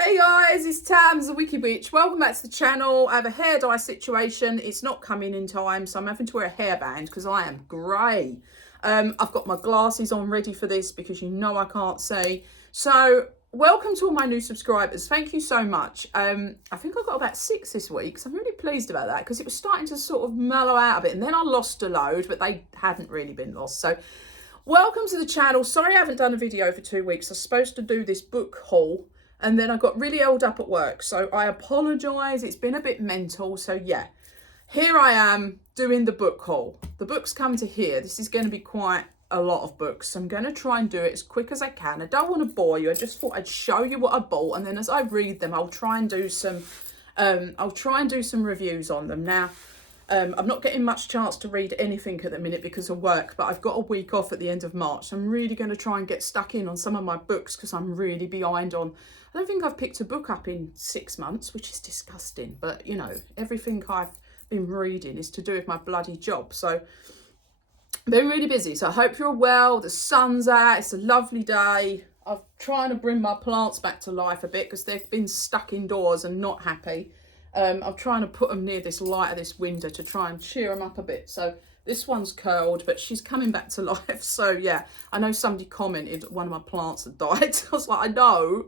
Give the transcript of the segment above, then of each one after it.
Hey guys, it's Tams, the Wicked Witch. Welcome back to the channel. I have a hair dye situation. It's not coming in time, so I'm having to wear a hairband because I am grey. I've got my glasses on ready for this because you know I can't see. So welcome to all my new subscribers. Thank you so much. I think I got about 6 this week, so I'm really pleased about that because it was starting to sort of mellow out a bit, and then I lost a load, but they hadn't really been lost. So welcome to the channel. Sorry I haven't done a video for 2 weeks. I was supposed to do this book haul, and then I got really held up at work, so I apologise. It's been a bit mental. So yeah, here I am doing the book haul. The books come to here. This is going to be quite a lot of books. So I'm going to try and do it as quick as I can. I don't want to bore you. I just thought I'd show you what I bought, and then as I read them, I'll try and do some reviews on them. Now, I'm not getting much chance to read anything at the minute because of work, but I've got a week off at the end of March. I'm really going to try and get stuck in on some of my books because I'm really behind on. I don't think I've picked a book up in 6 months, which is disgusting. But, you know, everything I've been reading is to do with my bloody job. So, I've been really busy. So, I hope you're well. The sun's out. It's a lovely day. I'm trying to bring my plants back to life a bit because they've been stuck indoors and not happy. I'm trying to put them near this light of this window to try and cheer them up a bit. So this one's curled, but she's coming back to life. So yeah, I know somebody commented one of my plants had died. I was like, I know,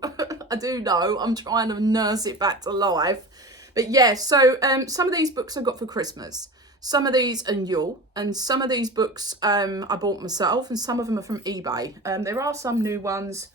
I do know. I'm trying to nurse it back to life. But yeah, so some of these books I got for Christmas. Some of these are Yule, and some of these books I bought myself, and some of them are from eBay. There are some new ones,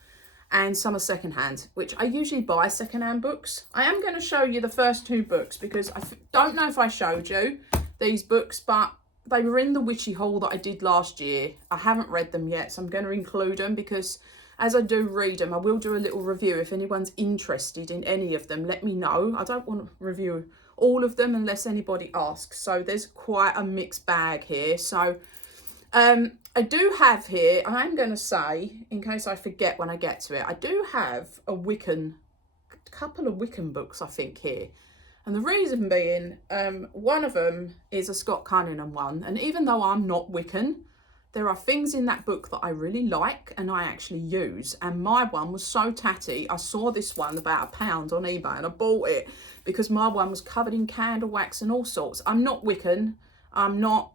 and some are secondhand, which I usually buy secondhand books. I am going to show you the first 2 books because I don't know if I showed you these books, but they were in the witchy haul that I did last year. I haven't read them yet, so I'm going to include them because as I do read them, I will do a little review. If anyone's interested in any of them, let me know. I don't want to review all of them unless anybody asks. So there's quite a mixed bag here. So I do have here, and I'm going to say, in case I forget when I get to it, I do have a couple of Wiccan books, I think, here. And the reason being, one of them is a Scott Cunningham one. And even though I'm not Wiccan, there are things in that book that I really like and I actually use. And my one was so tatty. I saw this one about £1 on eBay and I bought it because my one was covered in candle wax and all sorts. I'm not Wiccan. I'm not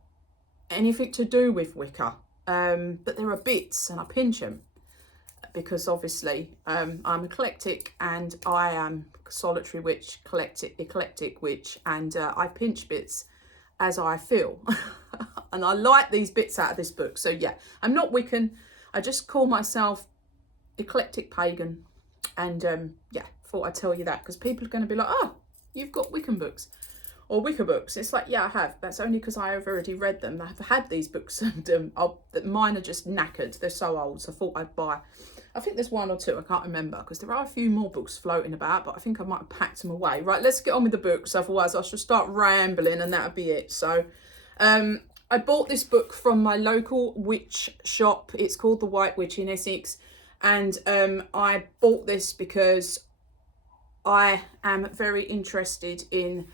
anything to do with Wicca. But there are bits and I pinch them because obviously I'm eclectic and I am solitary witch, eclectic witch, and I pinch bits as I feel. And I like these bits out of this book. So yeah, I'm not Wiccan. I just call myself eclectic pagan. And yeah, thought I'd tell you that because people are going to be like, oh, you've got Wiccan books or Wicca books. It's like, yeah, I have. That's only because I have already read them. I've had these books and mine are just knackered. They're so old. So I thought I'd buy, I think there's 1 or 2, I can't remember, because there are a few more books floating about, but I think I might have packed them away. Right, let's get on with the books, otherwise I shall start rambling and that'll be it. So I bought this book from my local witch shop. It's called The White Witch in Essex, and I bought this because I am very interested in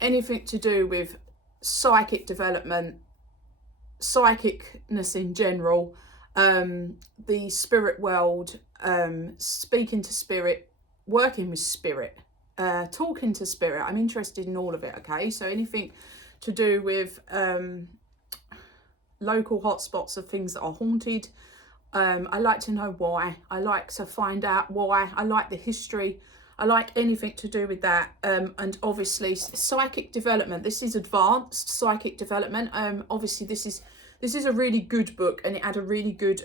anything to do with psychic development, psychicness in general, the spirit world, speaking to spirit, working with spirit, talking to spirit. I'm interested in all of it, okay? So anything to do with local hotspots of things that are haunted. I like to know why. I like to find out why. I like the history. I like anything to do with that. And obviously psychic development. This is advanced psychic development. Obviously this is a really good book, and it had a really good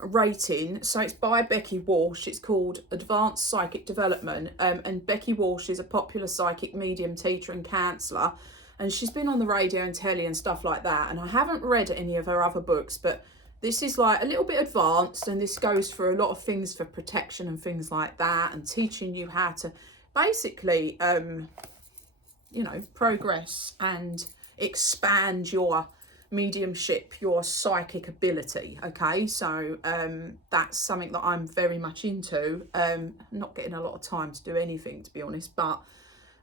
rating. So it's by Becky Walsh. It's called Advanced Psychic Development. And Becky Walsh is a popular psychic medium, teacher and counsellor. And she's been on the radio and telly and stuff like that. And I haven't read any of her other books, but this is like a little bit advanced, and this goes for a lot of things for protection and things like that, and teaching you how to basically, you know, progress and expand your mediumship, your psychic ability. Okay, so that's something that I'm very much into. Not getting a lot of time to do anything, to be honest, but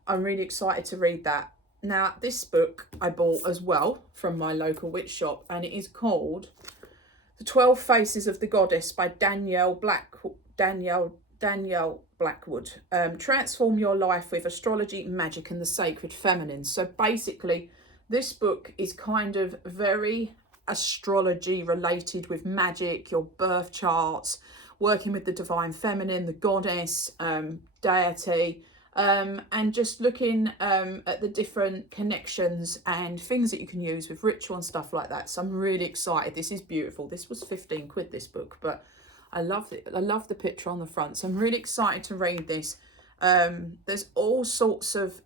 I'm really excited to read that. Now, this book I bought as well from my local witch shop, and it is called The 12 Faces of the Goddess by Danielle Blackwood. Transform your life with astrology, magic, and the sacred feminine. So basically, this book is kind of very astrology related with magic, your birth charts, working with the divine feminine, the goddess, deity, and just looking at the different connections and things that you can use with ritual and stuff like that. So I'm really excited. This is beautiful. This was 15 quid, this book, but I love it. I love the picture on the front. So I'm really excited to read this. There's all sorts of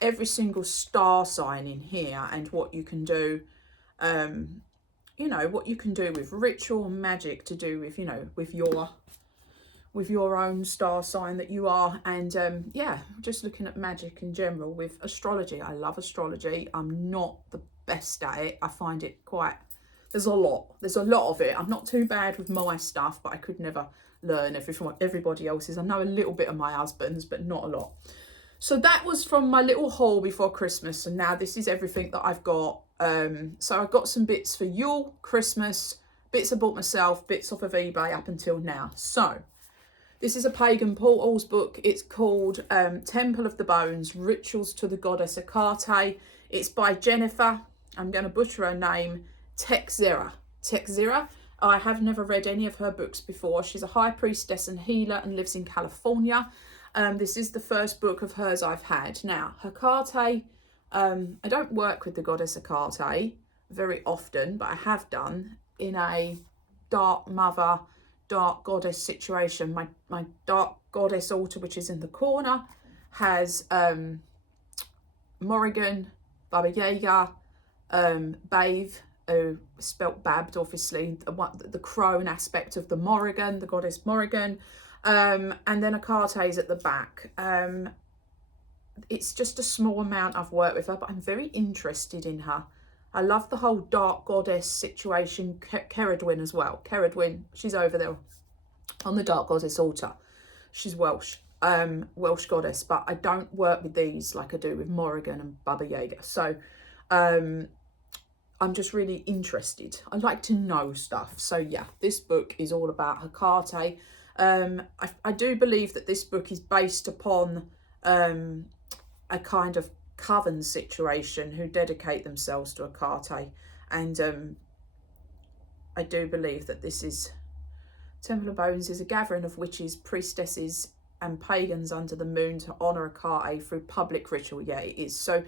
every single star sign in here and what you can do. You know, what you can do with ritual and magic to do with, you know, with your own star sign that you are. And yeah, just looking at magic in general with astrology. I love astrology. I'm not the best at it. I find it quite, there's a lot of it. I'm not too bad with my stuff, but I could never learn everybody else's. I know a little bit of my husband's, but not a lot. So that was from my little haul before Christmas, and now this is everything that I've got. So I've got some bits for Yule, Christmas, bits I bought myself, bits off of eBay up until now. So this is a Pagan Portals book. It's called Temple of the Bones, Rituals to the Goddess Hecate. It's by Jennifer, I'm going to butcher her name, Texera. I have never read any of her books before. She's a high priestess and healer and lives in California. This is the first book of hers I've had. Now, Hecate, I don't work with the goddess Hecate very often, but I have done in a dark mother, dark goddess situation. My dark goddess altar, which is in the corner, has Morrigan, Baba Yaga, Babe, spelt Babbed, obviously, the crone aspect of the Morrigan, the goddess Morrigan, and then Hecate's at the back. It's just a small amount I've worked with her, but I'm very interested in her. I love the whole dark goddess situation. Ceridwen as well. Ceridwen, she's over there on the dark goddess altar. She's Welsh, Welsh goddess, but I don't work with these like I do with Morrigan and Baba Yaga. So I'm just really interested. I like to know stuff. So yeah, this book is all about Hecate. I do believe that this book is based upon a kind of coven situation who dedicate themselves to Hecate, and I do believe that this is Temple of Bones is a gathering of witches, priestesses and pagans under the moon to honour Hecate through public ritual. Yeah, it is. So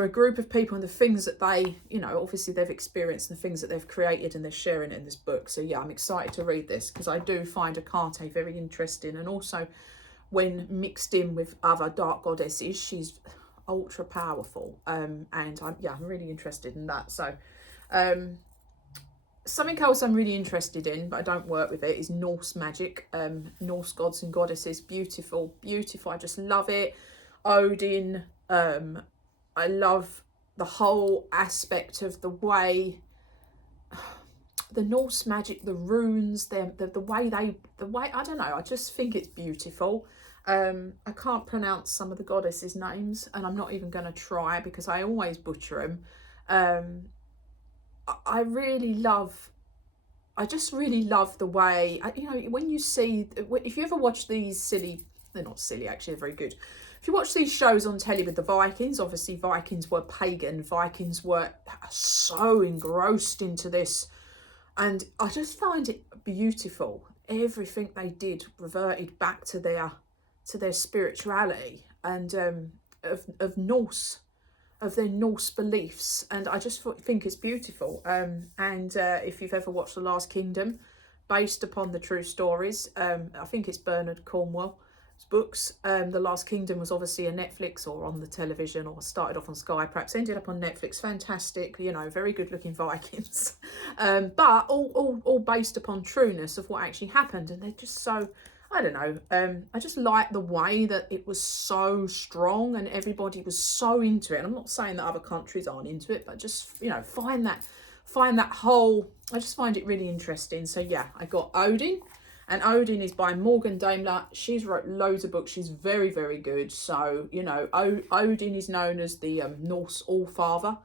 a group of people and the things that they, you know, obviously they've experienced and the things that they've created, and they're sharing it in this book. So yeah, I'm excited to read this because I do find Hecate very interesting, and also when mixed in with other dark goddesses, she's ultra powerful. And I'm really interested in that. So something else I'm really interested in, but I don't work with it, is Norse magic. Norse gods and goddesses, beautiful. I just love it. Odin, I love the whole aspect of the way the Norse magic, the runes, the way I don't know, I just think it's beautiful. I can't pronounce some of the goddesses' names, and I'm not even going to try because I always butcher them. I just really love the way, you know, when you see, if you ever watch these silly, they're not silly actually, they're very good. If you watch these shows on telly with the Vikings, obviously Vikings were pagan, Vikings were so engrossed into this, and I just find it beautiful. Everything they did reverted back to their spirituality and of their Norse beliefs, and I just think it's beautiful. And if you've ever watched The Last Kingdom, based upon the true stories, I think it's Bernard Cornwell's books. The Last Kingdom was obviously a Netflix or on the television, or started off on Sky, perhaps ended up on Netflix. Fantastic, you know, very good looking Vikings, but all based upon trueness of what actually happened, and they're just so, I don't know, I just like the way that it was so strong and everybody was so into it. And I'm not saying that other countries aren't into it, but just, you know, find that whole, I just find it really interesting. So yeah, I got Odin, and Odin is by Morgan Daimler. She's wrote loads of books. She's very, very good. So, you know, Odin is known as the Norse All-Father,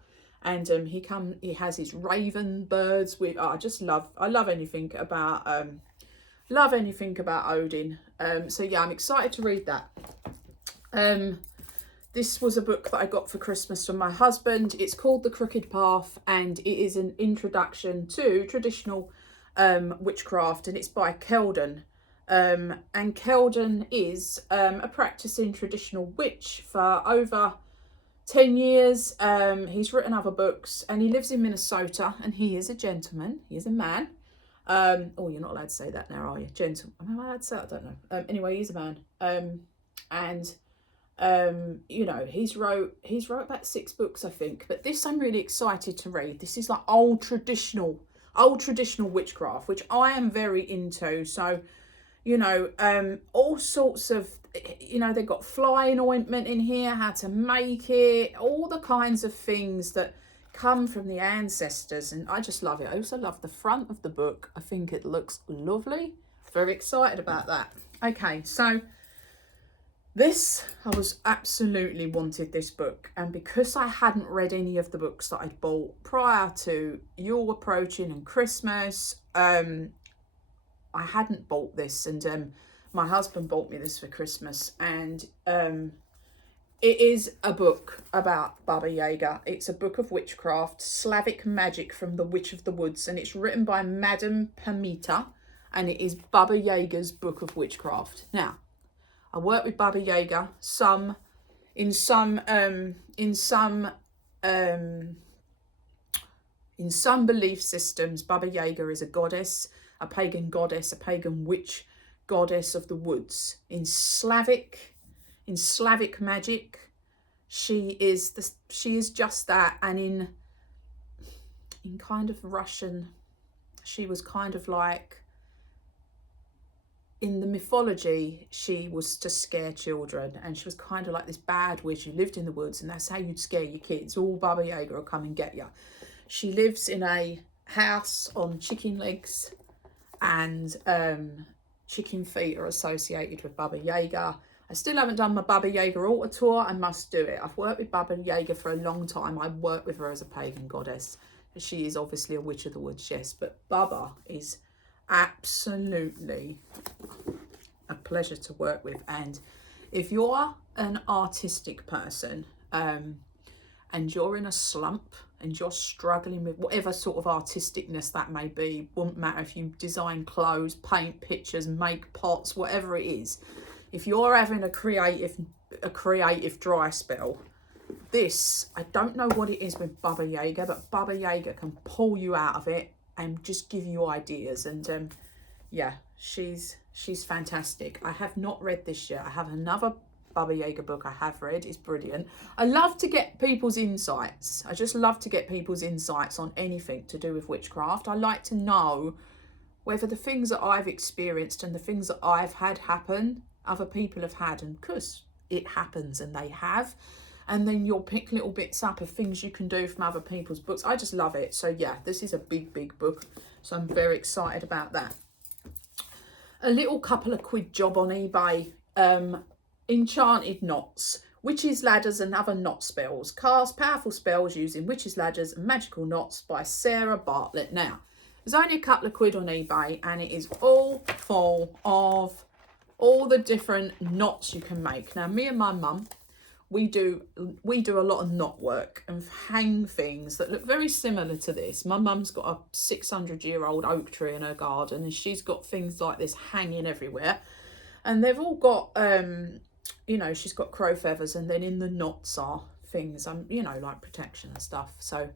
And he has his raven birds with, oh, I love anything about Odin. So yeah, I'm excited to read that. This was a book that I got for Christmas from my husband. It's called The Crooked Path, and it is an introduction to traditional witchcraft, and it's by Kelden. And Kelden is a practicing traditional witch for over 10 years. He's written other books, and he lives in Minnesota, and he is a gentleman. He is a man. Oh, you're not allowed to say that now, are you? Gentleman. Am I allowed to say that? I don't know. Anyway, he's a man. You know, he's wrote about 6 books, I think, but this I'm really excited to read. This is like old traditional witchcraft, which I am very into. So, you know, all sorts of, you know, they've got flying ointment in here, how to make it, all the kinds of things that come from the ancestors, and I just love it. I also love the front of the book. I think it looks lovely. Very excited about that. Okay, so I was absolutely wanted this book, and because I hadn't read any of the books that I'd bought prior to Yule approaching and Christmas, I hadn't bought this, and my husband bought me this for Christmas, and it is a book about Baba Yaga. It's a book of witchcraft, Slavic magic from the Witch of the Woods, and it's written by Madame Pamita, and it is Baba Yaga's book of witchcraft. Now, I work with Baba Yaga in some belief systems. Baba Yaga is a goddess, a pagan goddess, a pagan witch goddess of the woods. In Slavic magic, she is just that, and in kind of Russian, she was kind of like, in the mythology, she was to scare children, and she was kind of like this bad witch who lived in the woods, and that's how you'd scare your kids. All Baba Yaga will come and get you. She lives in a house on chicken legs, and chicken feet are associated with Baba Yaga. I still haven't done my Baba Yaga altar tour. I must do it. I've worked with Baba Yaga for a long time. I work with her as a pagan goddess. She is obviously a witch of the woods, yes, but Baba is absolutely a pleasure to work with. And if you're an artistic person and you're in a slump and you're struggling with whatever sort of artisticness that may be, wouldn't matter if you design clothes, paint pictures, make pots, whatever it is, if you're having a creative dry spell, this, I don't know what it is with Baba Yaga, but Baba Yaga can pull you out of it and just give you ideas. And yeah, she's fantastic. I have not read this yet. I have another Baba Yaga book I have read. It's brilliant. I love to get people's insights. I just love to get people's insights on anything to do with witchcraft. I like to know whether the things that I've experienced and the things that I've had happen, other people have had, and because it happens and they have. And then you'll pick little bits up of things you can do from other people's books. I just love it. So yeah, this is a big book. So I'm very excited about that. A little couple of quid job on eBay. Enchanted knots, witches' ladders and other knot spells. Cast powerful spells using witches' ladders and magical knots by Sarah Bartlett. Now, there's only a couple of quid on eBay, and it is all full of all the different knots you can make. Now, me and my mum, we do a lot of knot work and hang things that look very similar to this. My mum's got a 600-year-old oak tree in her garden, and she's got things like this hanging everywhere, and they've all got you know, she's got crow feathers, and then in the knots are things, you know, like protection and stuff. So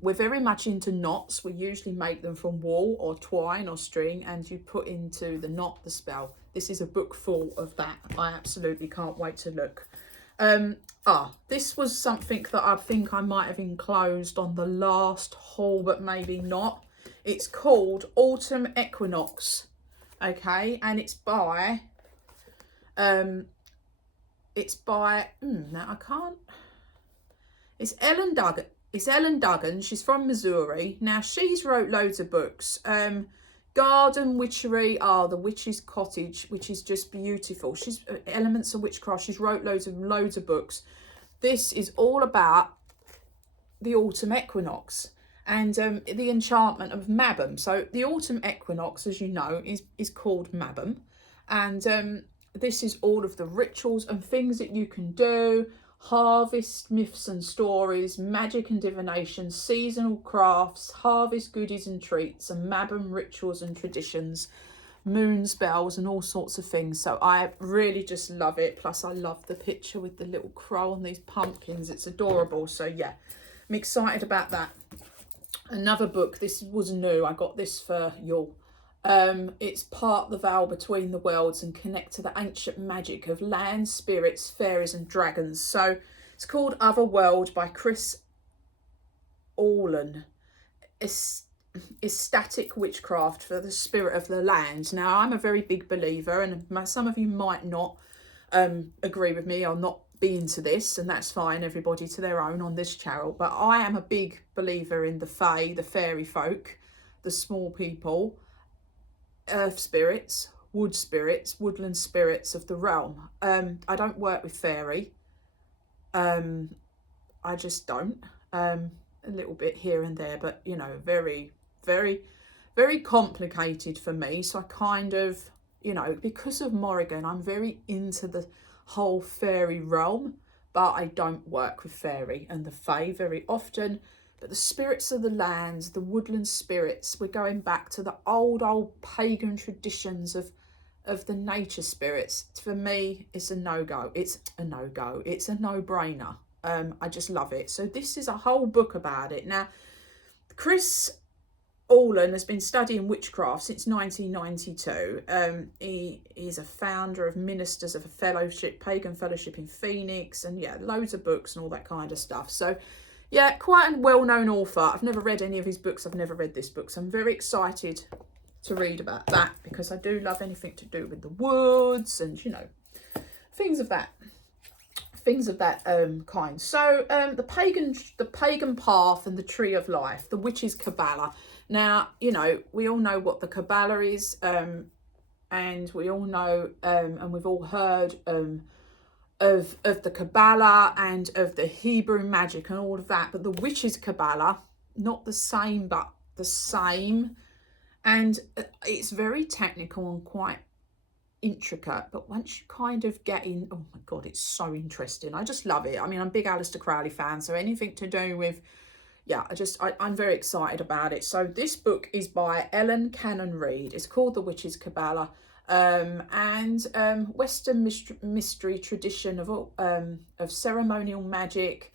we're very much into knots. We usually make them from wool or twine or string, and you put into the knot the spell. This is a book full of that. I absolutely can't wait to look. This was something that I think I might have enclosed on the last haul, but maybe not. It's called Autumn Equinox, okay, and it's by it's Ellen Duggan. It's Ellen Duggan. She's from Missouri. Now, she's wrote loads of books. Garden Witchery, The Witch's Cottage, which is just beautiful. She's Elements of Witchcraft. She's wrote loads of books. This is all about the autumn equinox and the enchantment of Mabum. So the autumn equinox, as you know, is called Mabum, and this is all of the rituals and things that you can do, harvest myths and stories, magic and divination, seasonal crafts, harvest goodies and treats, and Mabum rituals and traditions, moon spells and all sorts of things. So I really just love it. Plus I love the picture with the little crow on these pumpkins. It's adorable. So yeah, I'm excited about that. Another book, this was new, I got this for Yule. It's Part the Veil Between the Worlds and Connect to the Ancient Magic of Land, Spirits, Fairies and Dragons. So it's called Otherworld by Chris Allen. Ecstatic witchcraft for the spirit of the land. Now I'm a very big believer, and some of you might not agree with me or not be into this, and that's fine, everybody to their own on this channel, but I am a big believer in the fae, the fairy folk, the small people, earth spirits, woodland spirits of the realm. I don't work with fairy, I just don't, a little bit here and there, but you know, very complicated for me. So I kind of, you know, because of Morrigan, I'm very into the whole fairy realm, but I don't work with fairy and the fae very often. But the spirits of the lands, the woodland spirits, we're going back to the old pagan traditions of the nature spirits. For me, it's a no-go. It's a no-go. It's a no-brainer. I just love it. So this is a whole book about it. Now, Chris Allen has been studying witchcraft since 1992. He's a founder of Ministers of a Fellowship, Pagan Fellowship in Phoenix, and yeah, loads of books and all that kind of stuff. So yeah, quite a well-known author. I've never read any of his books. I've never read this book, so I'm very excited to read about that, because I do love anything to do with the woods and, you know, things of that kind. So the pagan path and the tree of life, the witch's Kabbalah. Now, you know, we all know what the Kabbalah is, and we all know, and we've all heard of the Kabbalah and of the Hebrew magic and all of that. But the witch's Kabbalah, not the same, but the same. And it's very technical and quite intricate, but once you kind of get in, oh my god, it's so interesting. I just love it. I mean, I'm a big Aleister Crowley fan, so anything to do with, yeah, I'm very excited about it. So this book is by Ellen Cannon Reed. It's called The Witch's Kabbalah, and Western mystery tradition of ceremonial magic,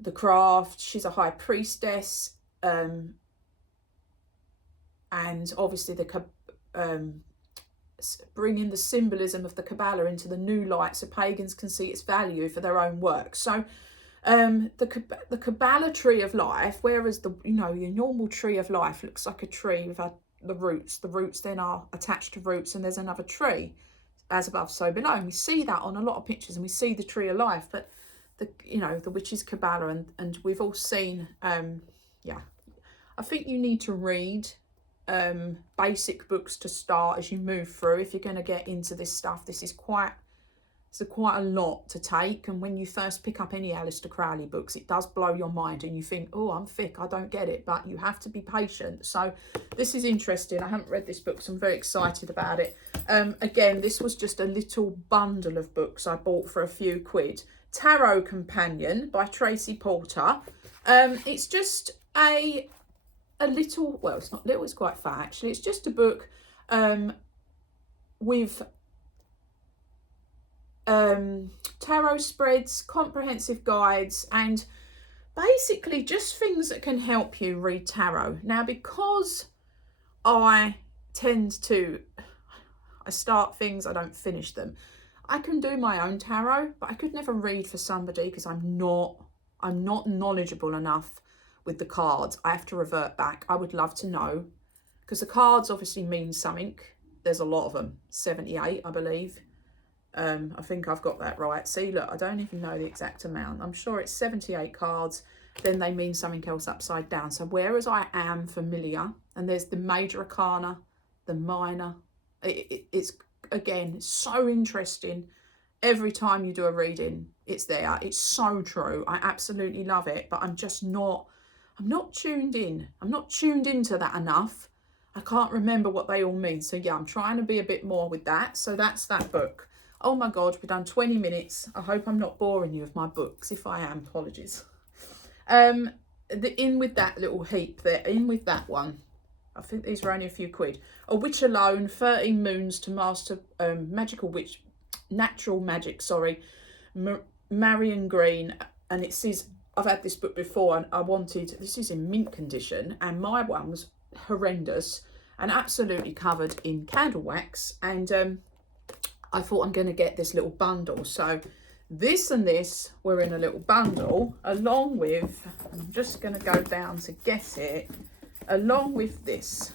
the craft. She's a high priestess, and obviously the bringing the symbolism of the Kabbalah into the new light so pagans can see its value for their own work. So the Kabbalah tree of life, whereas your normal tree of life looks like a tree with the roots then are attached to roots, and there's another tree, as above so below, and we see that on a lot of pictures, and we see the tree of life. But the witch's Kabbalah, and we've all seen, yeah, I think you need to read basic books to start as you move through. If you're going to get into this stuff, this is quite a lot to take, and when you first pick up any Aleister Crowley books, it does blow your mind and you think, oh, I'm thick, I don't get it, but you have to be patient. So this is interesting. I haven't read this book, so I'm very excited about it. Again, this was just a little bundle of books I bought for a few quid. Tarot Companion by Tracy Porter. It's just a little, well, it's not little, it's quite fat actually. It's just a book with tarot spreads, comprehensive guides, and basically just things that can help you read tarot. Now, because I start things, I don't finish them. I can do my own tarot, but I could never read for somebody because I'm not knowledgeable enough with the cards. I have to revert back. I would love to know, because the cards obviously mean something. There's a lot of them, 78 I believe. I think I've got that right. See, look, I don't even know the exact amount. I'm sure it's 78 cards. Then they mean something else upside down. So whereas I am familiar, and there's the major arcana, the minor, it's again so interesting. every time you do a reading, it's there. It's so true. I absolutely love it, but I'm not tuned in. I'm not tuned into that enough. I can't remember what they all mean. So yeah, I'm trying to be a bit more with that. So that's that book. Oh my God, we've done 20 minutes. I hope I'm not boring you with my books. If I am, apologies. In with that little heap there, in with that one. I think these were only a few quid. A Witch Alone, 13 Moons to Master Natural Magic, sorry. Marion Green. And it says, I've had this book before and I wanted, this is in mint condition, and my one was horrendous and absolutely covered in candle wax. And I thought I'm going to get this little bundle. So this and this were in a little bundle, along with, and I'm just going to go down to get it, along with this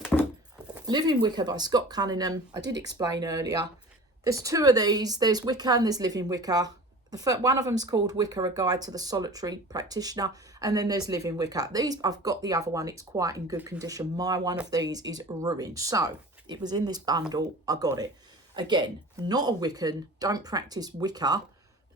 Living Wicca by Scott Cunningham. I did explain earlier. There's two of these. There's Wicca and there's Living Wicca. One of them's called Wicca, A Guide to the Solitary Practitioner. And then there's Living Wicca. These, I've got the other one. It's quite in good condition. My one of these is ruined. So it was in this bundle. I got it. Again, not a Wiccan. Don't practice Wicca.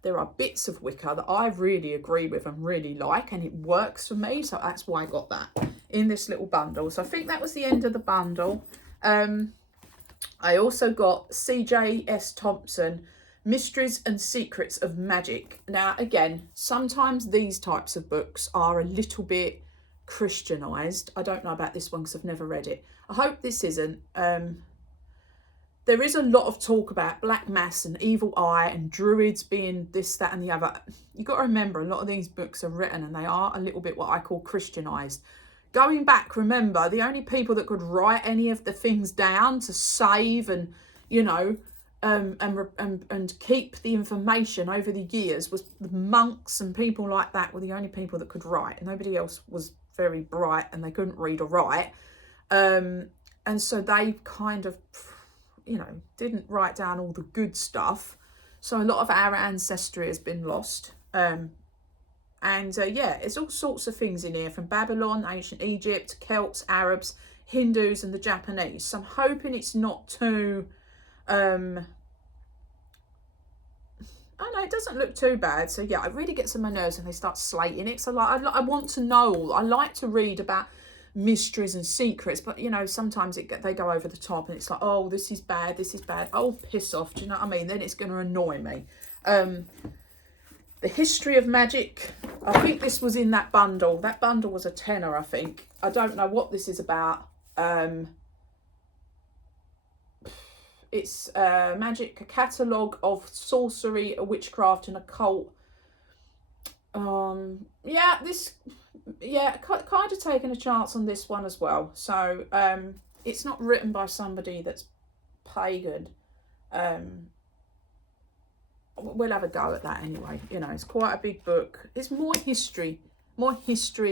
There are bits of Wicca that I really agree with and really like, and it works for me. So that's why I got that in this little bundle. So I think that was the end of the bundle. I also got C.J.S. Thompson, Mysteries and Secrets of Magic. Now, again, sometimes these types of books are a little bit Christianized. I don't know about this one because I've never read it. I hope this isn't. There is a lot of talk about black mass and evil eye and druids being this, that and the other. You've got to remember, a lot of these books are written and they are a little bit what I call Christianized. Going back, remember, the only people that could write any of the things down to save and, you know, and keep the information over the years was the monks, and people like that were the only people that could write. Nobody else was very bright and they couldn't read or write. And so they kind of, you know, didn't write down all the good stuff. So a lot of our ancestry has been lost. Yeah, there's all sorts of things in here, from Babylon, ancient Egypt, Celts, Arabs, Hindus and the Japanese. So I'm hoping it's not too... I know it doesn't look too bad. So yeah, it really gets on my nerves when they start slating it. So like, I want to know. I like to read about mysteries and secrets, but you know, sometimes they go over the top and it's like, oh, this is bad, this is bad. Oh, piss off. Do you know what I mean? Then it's going to annoy me. The History of Magic. I think this was in that bundle. That bundle was a tenner, I think. I don't know what this is about. It's magic, a catalogue of sorcery, witchcraft and occult. Yeah, kind of taking a chance on this one as well. So it's not written by somebody that's pagan. We'll have a go at that anyway. You know, it's quite a big book. It's more history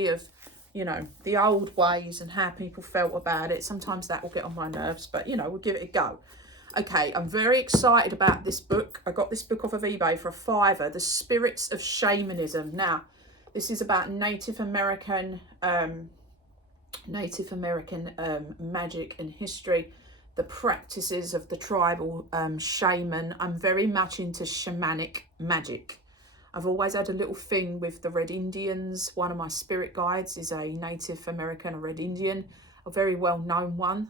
of, you know, the old ways and how people felt about it. Sometimes that will get on my nerves, but you know, we'll give it a go. Okay, I'm very excited about this book. I got this book off of eBay for $5. The Spirits of Shamanism. Now, this is about Native American magic and history, the practices of the tribal shaman. I'm very much into shamanic magic. I've always had a little thing with the Red Indians. One of my spirit guides is a Native American, a Red Indian, a very well-known one.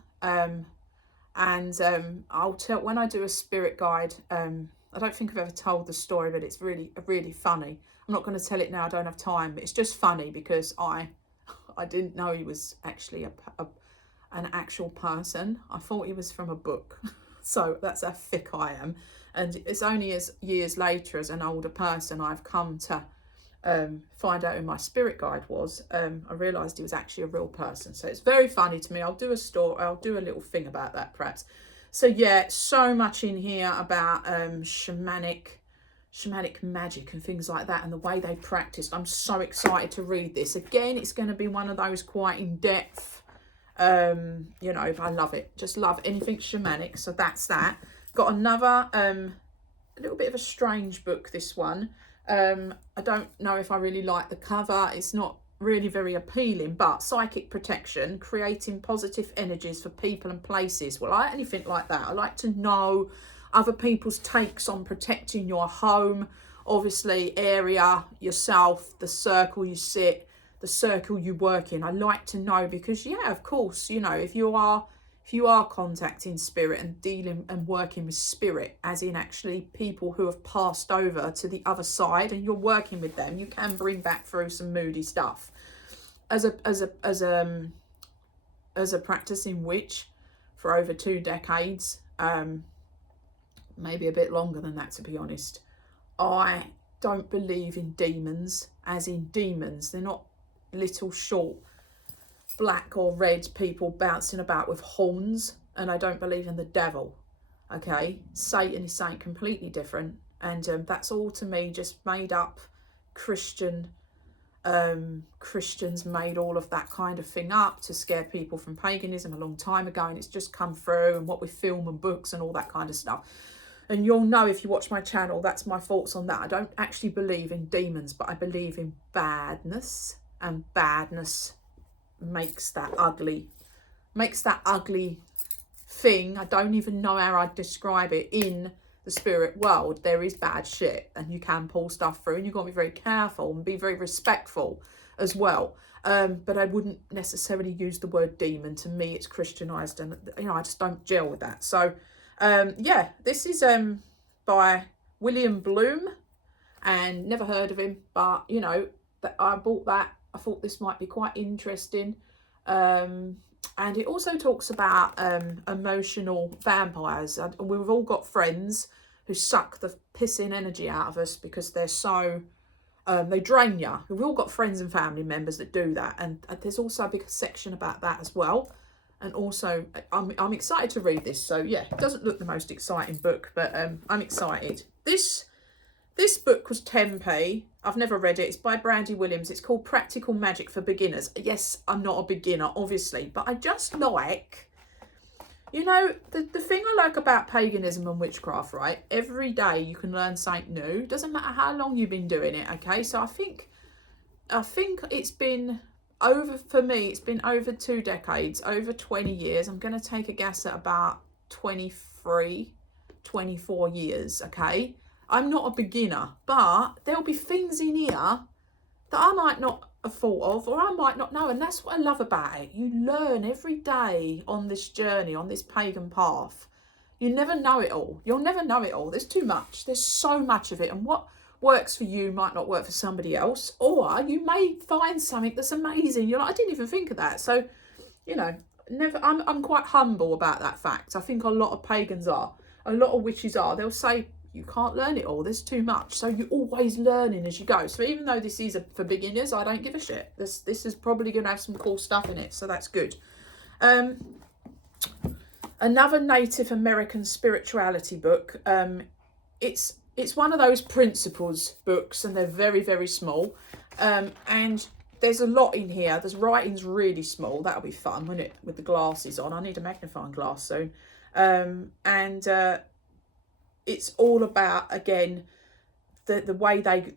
I'll tell, when I do a spirit guide, I don't think I've ever told the story, but it's really, really funny. I'm not going to tell it now, I don't have time, but it's just funny because I didn't know he was actually an actual person. I thought he was from a book. So that's how thick I am. And it's only as years later, as an older person, I've come to find out who my spirit guide was. I realised he was actually a real person. So it's very funny to me. I'll do a story, I'll do a little thing about that perhaps. So yeah, so much in here about shamanic magic and things like that, and the way they practiced. I'm so excited to read this. Again, it's going to be one of those quite in-depth, you know, I love it. Just love anything shamanic. So that's that. Got another, a little bit of a strange book, this one. I don't know if I really like the cover. It's not really very appealing, but Psychic Protection, Creating Positive Energies for People and Places. Well, I like anything like that. I like to know. other people's takes on protecting your home, obviously, area, yourself, the circle you sit, the circle you work in. I like to know because, yeah, of course, you know, if you are contacting spirit and dealing and working with spirit, as in actually people who have passed over to the other side, and you're working with them, you can bring back through some moody stuff. As a practicing witch for over 2 decades, maybe a bit longer than that, to be honest, I don't believe in demons, as in demons. They're not little short black or red people bouncing about with horns, and I don't believe in the devil. Okay, Satan is something completely different, and that's all to me just made up Christians made all of that kind of thing up to scare people from paganism a long time ago, and it's just come through, and what with film and books and all that kind of stuff. And you'll know if you watch my channel, that's my thoughts on that. I don't actually believe in demons, but I believe in badness, and badness makes that ugly thing. I don't even know how I'd describe it. In the spirit world, there is bad shit, and you can pull stuff through, and you've got to be very careful and be very respectful as well. But I wouldn't necessarily use the word demon. To me, it's Christianized, and you know, I just don't gel with that. So yeah, this is by William Bloom, and never heard of him, but you know, that I bought that. I thought this might be quite interesting. And it also talks about emotional vampires. We've all got friends who suck the pissing energy out of us because they're so, they drain you. We've all got friends and family members that do that. And there's also a big section about that as well. And also, I'm excited to read this. So yeah, it doesn't look the most exciting book, but I'm excited. This book was 10p. I've never read it. It's by Brandy Williams. It's called Practical Magic for Beginners. Yes, I'm not a beginner, obviously, but I just like, you know, the thing I like about paganism and witchcraft, right? Every day you can learn something new. Doesn't matter how long you've been doing it, okay? So I think it's been over, for me, it's been over 2 decades, over 20 years. I'm going to take a guess at about 23, 24 years, okay? I'm not a beginner, but there'll be things in here that I might not have thought of, or I might not know. And that's what I love about it. You learn every day on this journey, on this pagan path. You never know it all. You'll never know it all. There's too much. There's so much of it. And what works for you might not work for somebody else. Or you may find something that's amazing. You're like, I didn't even think of that. So, you know, I'm quite humble about that fact. I think a lot of pagans are. A lot of witches are. They'll say, you can't learn it all, there's too much. So you're always learning as you go. So even though this is for beginners, I don't give a shit. This is probably going to have some cool stuff in it, so that's good. Another Native American spirituality book. It's one of those principles books, and they're very, very small. And there's a lot in here. There's writing's really small. That'll be fun, won't it, with the glasses on. I need a magnifying glass soon. It's all about, again, the way they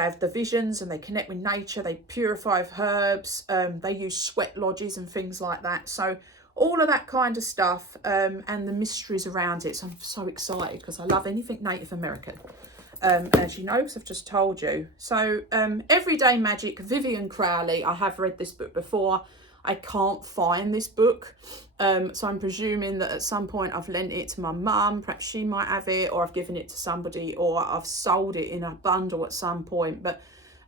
have the visions, and they connect with nature. They purify with herbs. They use sweat lodges and things like that. So all of that kind of stuff, and the mysteries around it. So I'm so excited because I love anything Native American, as you know, because I've just told you. So Everyday Magic, Vivian Crowley. I have read this book before. I can't find this book, so I'm presuming that at some point I've lent it to my mum. Perhaps she might have it, or I've given it to somebody, or I've sold it in a bundle at some point. But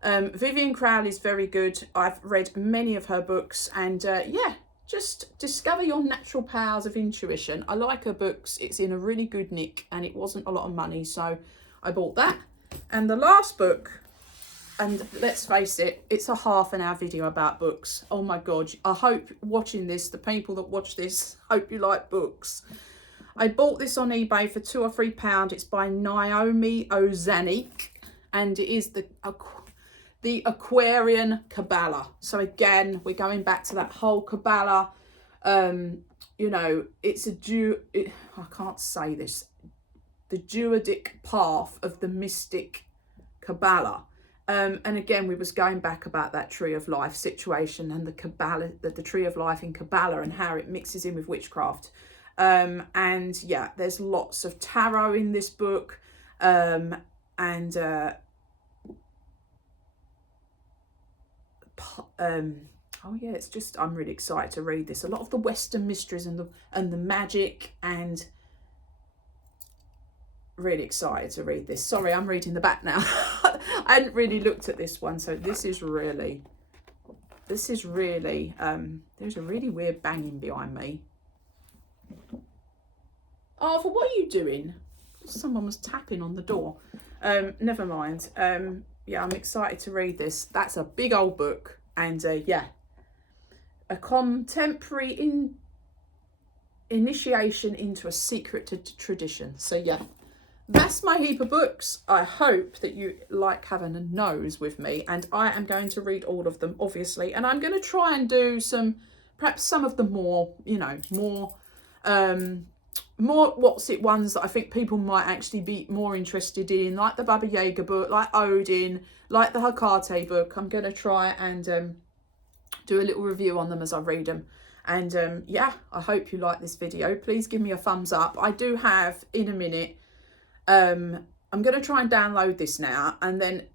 Vivian Crowley's very good. I've read many of her books, and yeah, just discover your natural powers of intuition. I like her books. It's in a really good nick, and it wasn't a lot of money, so I bought that. And the last book, and let's face it, it's a half-an-hour video about books. Oh my God, I hope watching this, the people that watch this, hope you like books. I bought this on eBay for £2 or £3. It's by Naomi Ozanik, and it is the Aquarian Kabbalah. So again, we're going back to that whole Kabbalah. You know, it's I can't say this, the Druidic path of the mystic Kabbalah. And again, we was going back about that tree of life situation, and the Kabbalah, the tree of life in Kabbalah, and how it mixes in with witchcraft. And yeah, there's lots of tarot in this book. Oh yeah, it's just, I'm really excited to read this. A lot of the Western mysteries and the magic, and really excited to read this. Sorry, I'm reading the back now. I hadn't really looked at this one, so this is really there's a really weird banging behind me. Arthur, what are you doing? Someone was tapping on the door. Never mind. Yeah, I'm excited to read this. That's a big old book, and yeah, a contemporary initiation into a secret tradition. So yeah, that's my heap of books. I hope that you like having a nose with me, and I am going to read all of them, obviously, and I'm going to try and do perhaps some of the more, you know, more what's it ones that I think people might actually be more interested in, like the Baba Yaga book, like Odin, like the Hecate book. I'm going to try and do a little review on them as I read them. And yeah, I hope you like this video. Please give me a thumbs up. I do have, in a minute, I'm going to try and download this now, and then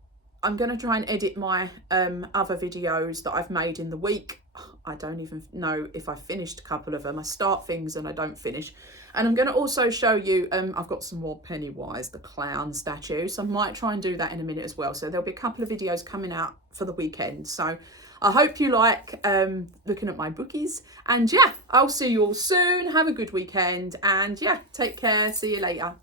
I'm going to try and edit my other videos that I've made in the week. I don't even know if I finished a couple of them. I start things and I don't finish. And I'm going to also show you, I've got some more Pennywise, the clown statue. So I might try and do that in a minute as well. So there'll be a couple of videos coming out for the weekend. So I hope you like looking at my bookies. And yeah, I'll see you all soon. Have a good weekend. And yeah, take care. See you later.